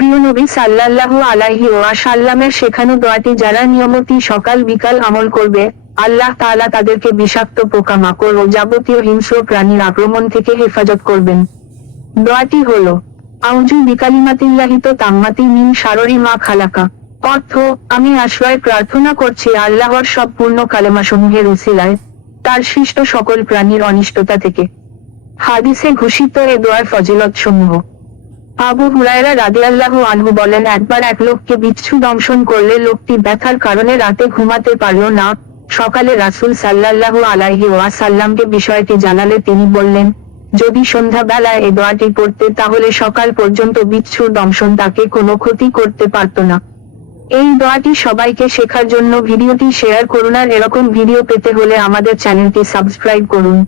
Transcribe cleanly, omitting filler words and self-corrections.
প্রিয় নবী সাল্লাল্লাহু আলাইহি ওয়াসাল্লামের শেখানো দোয়াটি যারা নিয়মিত সকাল বিকাল আমল করবে, আল্লাহ তাআলা তাদেরকে বিষাক্ত পোকামাকড় ও যাবতীয় হিংস্র প্রাণীর আক্রমণ থেকে হেফাজত করবেন। দোয়াটি হলো, আউযু বিকালিমাতিল্লাহি তাম্মাতি মিন শাররি মা খালাকা। অর্থ, আমি আশ্রয় প্রার্থনা করছি আল্লাহর সব পূর্ণ কালেমাসমূহের উসিলায় তার সৃষ্ট সকল প্রাণীর অনিষ্টতা থেকে। হাদিসে ঘোষিত এ দোয়ার ফজিলত সমূহ। আবু হুরায়রা রাদিয়াল্লাহু আনহু বলেন, একবার এক লোককে বিচ্ছু দংশন করলে লোকটি ব্যথার কারণে রাতে ঘুমাতে পারল না। সকালে রাসূল সাল্লাল্লাহু আলাইহি ওয়াসাল্লামকে বিষয়টি জানালে তিনি বললেন, যদি সন্ধ্যাবেলায় এই দোয়াটি পড়তে তাহলে সকাল পর্যন্ত বিচ্ছু দংশন তাকে কোনো ক্ষতি করতে পারত না। এই দোয়াটি সবাইকে শেখার জন্য ভিডিওটি শেয়ার করুন আর এরকম ভিডিও পেতে হলে আমাদের চ্যানেলটি সাবস্ক্রাইব করুন।